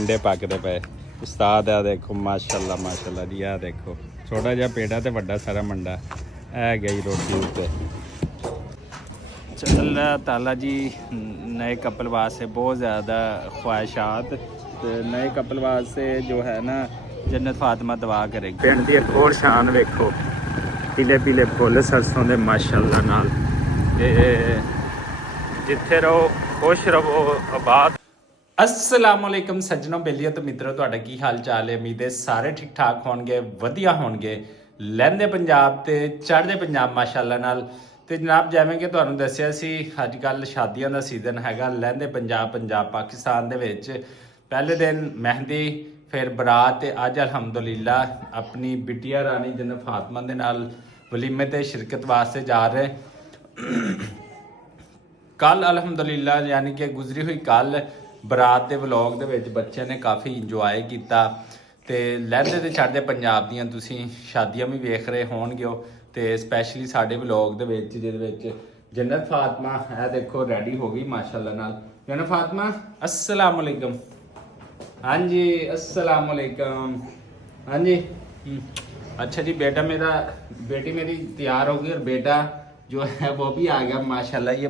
अंडे पकते पे उस्ताद आ देखो माशाल्लाह माशाल्लाह जी। आ देखो छोटा जिहा पेड़ा तो वड्डा सारा मंडा है गई रोटी उत्ते। अल्लाह ताला जी नए कपल वास्ते बहुत ज़्यादा ख्वाहिशात, तो नए कपल वास्ते जो है ना जन्नत फातिमा दुआ करेगी। पिंड की एक और शान वेखो, पीले पीले फुल सरसों दे माशाल्लाह नाल। जिथे रहो खुश रहो आबाद। अस्सलाम वालेकुम सज्जनों बेलियो तो मित्रों, तुहाडा की हाल चाल है? उम्मीद है सारे ठीक ठाक होणगे, वधिया होणगे। लहंदे पंजाब ते चढ़दे पंजाब माशाल्लाह नाल। तो जनाब जिवें कि तुहानूं दस्सिया सी अजकल शादियां दा सीजन हैगा लहंदे पंजाब पंजाब पाकिस्तान दे विच। पहले दिन मेहंदी, फिर बरात, ते अज अलहमदुलिल्ला अपनी बिटिया रानी जन्नत फातिमा दे नाल वलीमे ते शिरकत वास्ते जा रहे। कल अलहमदुलिल्ला यानी कि गुजरी हुई कल बरात के व्लॉग दे विच बच्चे ने काफ़ी इंजॉय किया। तो लहंदे ते चढ़दे पंजाब दियां तुसी शादियां भी वेख रहे होणगे हो, तो स्पैशली साडे व्लॉग दे विच जिहदे विच जन्नत फातिमा है देखो रेडी हो गई माशाल्लाह नाल। जन्नत फातिमा अस्सलाम वालेकुम। हाँ जी अस्सलाम वालेकुम। हाँ जी अच्छा जी। बेटा मेरा बेटी मेरी तैयार हो गई और बेटा जो है वो भी आ गया माशाल्लाह। ये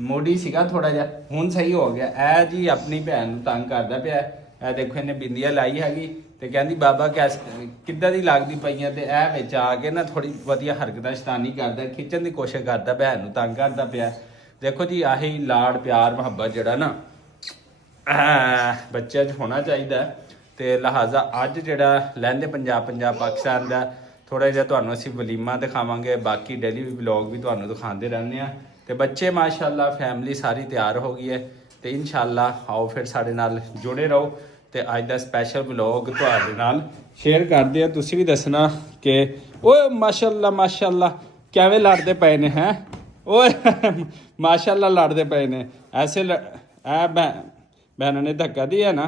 मूडी सीगा थोड़ा जिहा, हुण सही हो गया। ऐ जी अपनी भैन नूं तंग करदा पिया। ऐ देखो इन्हें बिंदियां लाई हैगी ते कहंदी बाबा कैस किद्दां दी लगदी पईयां, ते ऐ विच आके ना थोड़ी वधिया हरकतां शैतानी करदा, खिच्चण दी कोशिश करदा, भैन नूं तंग करदा पिया। देखो जी आही लाड़ प्यार मुहब्बत जिहड़ा ना बच्चे च होना चाहिए। तो लिहाजा अज जिहड़ा लहंदे पंजाब पंजाब पाकिस्तान दा थोड़ा जिहा तुहानूं असीं वलीमा दिखावांगे, बाकी डेली व्लॉग भी तुहानूं दिखाते रहने आ। तो बच्चे माशाल्लाह फैमिली सारी तैयार हो गई है। तो इंशाल्लाह आओ फिर साडे नाल जुड़े रहो। तो अज दा स्पैशल व्लॉग तुहाडे नाल शेयर करदे आ। तुसीं भी दसना कि ओए माशाल्लाह माशाल्लाह किवें लड़दे पए ने हैं। ओए माशाल्लाह लड़दे पए ने ऐसे बहनों ने धक्का दिया ना।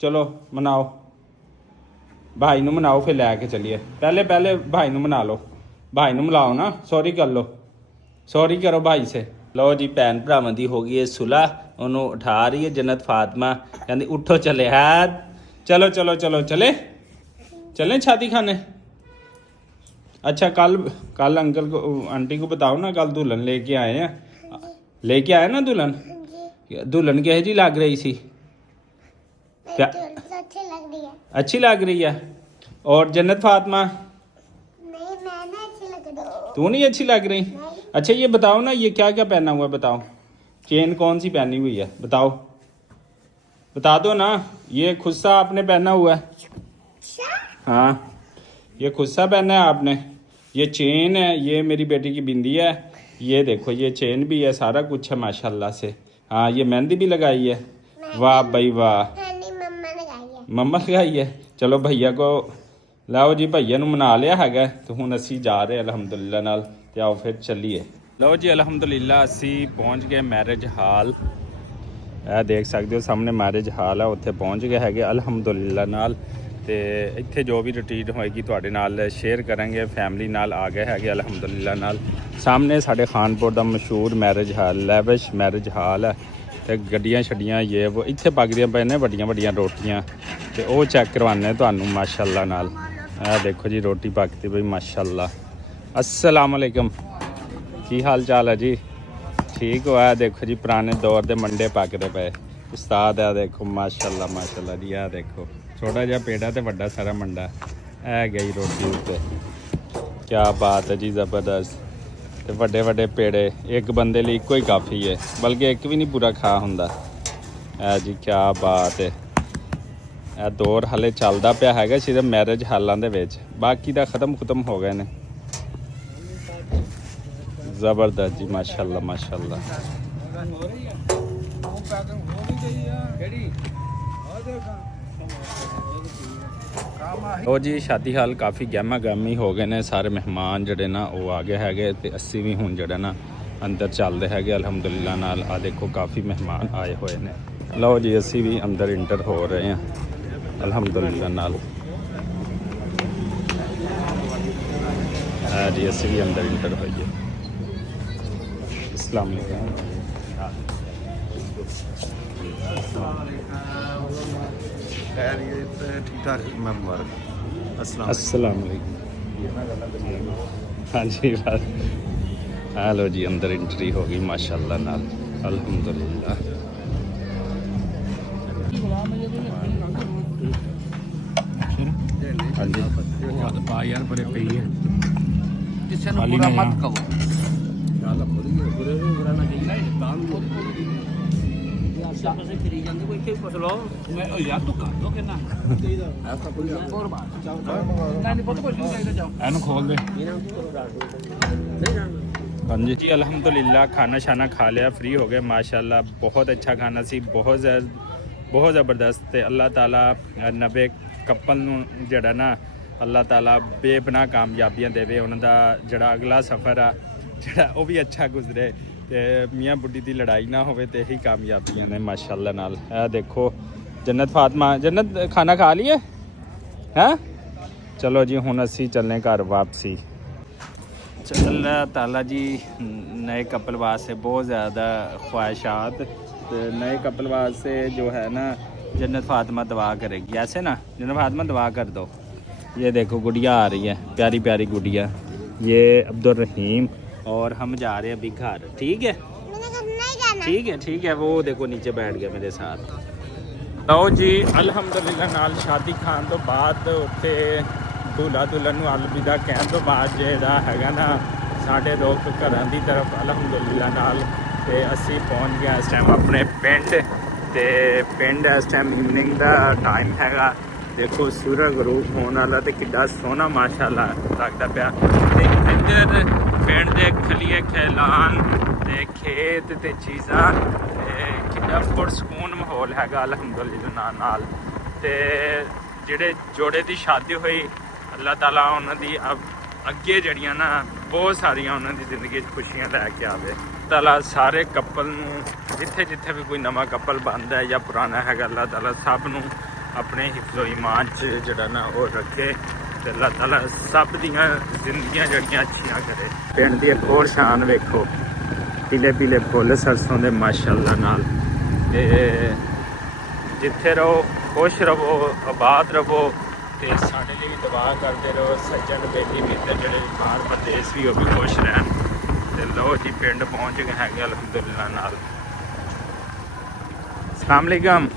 चलो मनाओ भाई नूं, मनाओ फिर लैके चलिए। पहले भाई नूं मना लो, भाई नूं मिलाओ ना, सॉरी कर लो, सॉरी करो भाई से। लो जी भैन भरावां दी हो गई है सुलह, उन्होंने उठा रही है जन्नत फातिमा, कहती उठो चले है। चलो चलो चलो चले चलें शादी खाने। अच्छा कल अंकल को आंटी को बताओ ना, कल दुल्हन लेके आए हैं, लेके आए ना दुल्हन। दुल्हन कैसी जी लग रही सी? क्या अच्छी लग रही है? और जन्नत फातिमा नहीं, मैं अच्छी लग रही हूं। तू नहीं अच्छी लग रही? अच्छा ये बताओ ना, ये क्या क्या पहना हुआ है बताओ। चेन कौन सी पहनी हुई है बताओ, बता दो ना। ये खुस्सा आपने पहना हुआ है? हाँ ये खुस्सा पहना है आपने। ये चेन है, ये मेरी बेटी की बिंदी है, ये देखो ये चेन भी है, सारा कुछ है माशाल्लाह से। हाँ ये मेहंदी भी लगाई है, वाह भाई वाह। मम्मा लगाई है। चलो भैया को लाओ जी, भैया नूं मना लिया हैगा। तो हुण असीं जा रहे अलहमदुलिल्लाह नाल। ते आओ फिर चलीए। लो जी अलहमदुलिल्लाह असीं पहुँच गए मैरिज हाल। ਇਹ देख सकते हो सामने मैरिज हाल है, उत्थे पहुँच गए हैगे अलहमदुलिल्लाह नाल। ते इत्थे जो भी रूटीन होएगी तुहाडे नाल शेयर करेंगे। फैमिली नाल आ गए हैगे अलहमदुलिल्लाह नाल। सामने साडे खानपुर दा मशहूर marriage hall lavish marriage hall है। तो गड्डियां छड्डियां ये वो इत्थे पकदियां पए ने वड्डियां वड्डियां रोटियां। तो वो चेक करवाने तुहानूं माशाल्लाह नाल। देखो जी रोटी पकती पई माशाल्लाह। अस्सलाम वालेकुम, की हाल चाल है जी? ठीक हो? देखो जी पुराने दौर के मंडे पकते पे उस्ताद है देखो माशाल्लाह माशाल्लाह जी। आ देखो छोटा जिहा पेड़ा तो वड्डा सारा मंडा है गई रोटी उत्ते। क्या बात है जी, ज़बरदस्त। तो वड्डे वड्डे पेड़े एक बंदे लिए इको ही काफ़ी है, बल्कि एक भी नहीं पूरा खा हुंदा। जी क्या बात है। यह दौर हाले चलदा पिया हैगा सिर्फ मैरिज हालां दे विच, बाकी दा खत्म हो गए ने। ज़बरदस्त जी माशाल्लाह माशाल्लाह। ਉਹ ਜੀ ਸ਼ਾਦੀ ਹਾਲ ਕਾਫੀ ਗਹਿਮਾ ਗਹਿਮੀ ਹੋ ਗਏ ਨੇ। ਸਾਰੇ ਮਹਿਮਾਨ ਜਿਹੜੇ ਨਾ ਉਹ ਆ ਗਏ ਹੈਗੇ। ਤੇ ਅਸੀਂ ਵੀ ਹੁਣ ਜਿਹੜਾ ਨਾ ਅੰਦਰ ਚੱਲਦੇ ਹੈਗੇ ਅਲਹਮਦੁਲਿਲਾ ਨਾਲ। ਆ ਦੇਖੋ ਕਾਫੀ ਮਹਿਮਾਨ ਆਏ ਹੋਏ ਨੇ। ਲਓ ਜੀ ਅਸੀਂ ਵੀ ਅੰਦਰ ਇੰਟਰ ਹੋ ਰਹੇ ਹਾਂ ਅਲਹਮਦੁਲਿਲਾ ਨਾਲ। ਜੀ ਅਸੀਂ ਵੀ ਅੰਦਰ ਇੰਟਰ ਹੋਈਏ। अस्सलाम वालेकुम। ठीक ठाक मैं मुबारक अस्सलाम अस्सलाम वालेकुम। हाँ जी बस हेलो जी, अंदर एंट्री हो गई माशाल्लाह नाल, अल्हम्दुलिल्लाह। हाँ जी यार बड़े पे ही है ਕਿਸੇ ਨੂੰ ਖਾਲੀ ਬੁਰਾ ਨਹੀਂ ਮਤ ਆ। ਕਹੋ ਗੱਲ ਬੜੀ ਹੈ ਬੁਰੇ ਨੂੰ ਬੁਰਾ ਨਾ ਚਾਹੀਦਾ ਤਾਂ ਯਾਰ ਸ਼ਾਮ ਸੇ ਫਿਰੀ ਜਾਂਦੇ ਕੋਈ ਇੱਥੇ ਪੁੱਛ ਲਓ ਮੈਂ ਯਾਰ ਤੂੰ ਕਰ ਦੋ ਕਿੰਨਾ ਐਸਾ ਕੋਈ ਹੋਰ ਬਾਤ ਨਹੀਂ ਪੁੱਤ ਕੁਝ ਨਹੀਂ ਚਾਹੀਦਾ ਜਾਓ ਇਹਨੂੰ ਖੋਲ ਦੇ। हाँ जी जी अल्हम्दुलिल्लाह खाना शाना खा लिया, फ्री हो गए माशाल्लाह। बहुत अच्छा खाना सी, बहुत ज़बरदस्त। ते अल्लाह ताला नवे कपल नूं जिहड़ा ना अल्लाह ताला बेपनाह कामयाबियां देवे, उन्हां दा जिहड़ा अगला सफ़र आ जिहड़ा ओह भी अच्छा गुजरे, ते मियाँ बुढ़ी दी लड़ाई ना होवे, ते यही कामयाबियां ने माशाल्लाह नाल। देखो जन्नत फातिमा, जन्नत खाना खा लिए हैं? चलो जी हुण असीं चलने घर वापसी। अल्लाह ताला जी नए कपल वास्ते बहुत ज़्यादा ख्वाहिशात, तो नए कपल वास्ते जो है ना जन्नत फातिमा दुआ करेगी, ऐसे ना जन्नत फातिमा दुआ कर दो। ये देखो गुड़िया आ रही है, प्यारी प्यारी गुड़िया, ये अब्दुल रहीम, और हम जा रहे हैं अभी घर। ठीक है मैंने घर नहीं जाना। ठीक है वो देखो नीचे बैठ गया मेरे साथ। लो जी अल्हम्दुलिल्लाह नाल शादी खान तो बाद उत्थे दूल्हा दुल्हन ਨੂੰ अलविदा ਕਹਿਣ ਤੋਂ ਬਾਅਦ ਜਿਹੜਾ ਹੈਗਾ ਨਾ ਸਾਡੇ ਰੁਖ ਘਰਾਂ ਦੀ ਤਰਫ ਅਲਹਮਦੁਲਿਲਾ ਨਾਲ, ਤੇ ਅਸੀਂ ਪਹੁੰਚ ਗਏ ਇਸ ਟਾਈਮ ਆਪਣੇ ਪਿੰਡ। ਤੇ ਪਿੰਡ ਇਸ ਟਾਈਮ ਇਵਨਿੰਗ ਦਾ ਟਾਈਮ ਹੈਗਾ। ਦੇਖੋ ਸੂਰਜ ਗਰੂਬ ਹੋਣ ਵਾਲਾ ਤੇ ਕਿੱਡਾ ਸੋਹਣਾ ਮਾਸ਼ਾਅੱਲਾ ਲੱਗਦਾ ਪਿਆ। ਤੇ ਇੱਧਰ ਪਿੰਡ ਦੇ ਖਲੀਏ ਖੈਲਾਨ ਤੇ ਖੇਤ ਤੇ ਚੀਜ਼ਾਂ, ਤੇ ਕਿੰਨਾ ਪੁਰਸਕੂਨ ਮਾਹੌਲ ਹੈਗਾ ਅਲਹਮਦੁਲਿਲਾ ਨਾਲ। ਤੇ ਜਿਹੜੇ ਜੋੜੇ ਦੀ ਸ਼ਾਦੀ ਹੋਈ अल्लाह ताला उन्होंने अगे जड़ियाँ ना बहुत सारिया उन्होंने जिंदगी खुशियां लैके आवे। ताला सारे कपल जिथे जिथे भी कोई नवा कपल बनता है या पुराना है, अल्लाह ताला सब नू अपने हिफ्ज़ो ईमान च जड़ा ना वो रखे, ते अल्लाह ताला सब दियां जिंदगियां जड़ियां अच्छियां करे। पिंड दी एक होर शान वेखो, पीले पीले फुल सरसों दे माशाअल्लाह नाल। ते जिथे रहो खुश रहो आबाद रहो, ਤੇ ਸਾਡੇ ਲਈ ਵੀ ਦੁਆ ਕਰਦੇ ਰਹੋ। ਸੱਜਣ ਬੇਲੀ ਮਿੱਤਰ ਜਿਹੜੇ ਬਾਹਰ ਪ੍ਰਦੇਸ਼ ਵੀ ਉਹ ਵੀ ਖੁਸ਼ ਰਹਿਣ। ਤੇ ਲਓ ਜੀ ਪਿੰਡ ਪਹੁੰਚ ਗਏ ਹੈਗੇ ਅਲਹਮਦੁਲਿਲਾ ਨਾਲ। ਅਸਲਾਮ ਅਲੈਕਮ।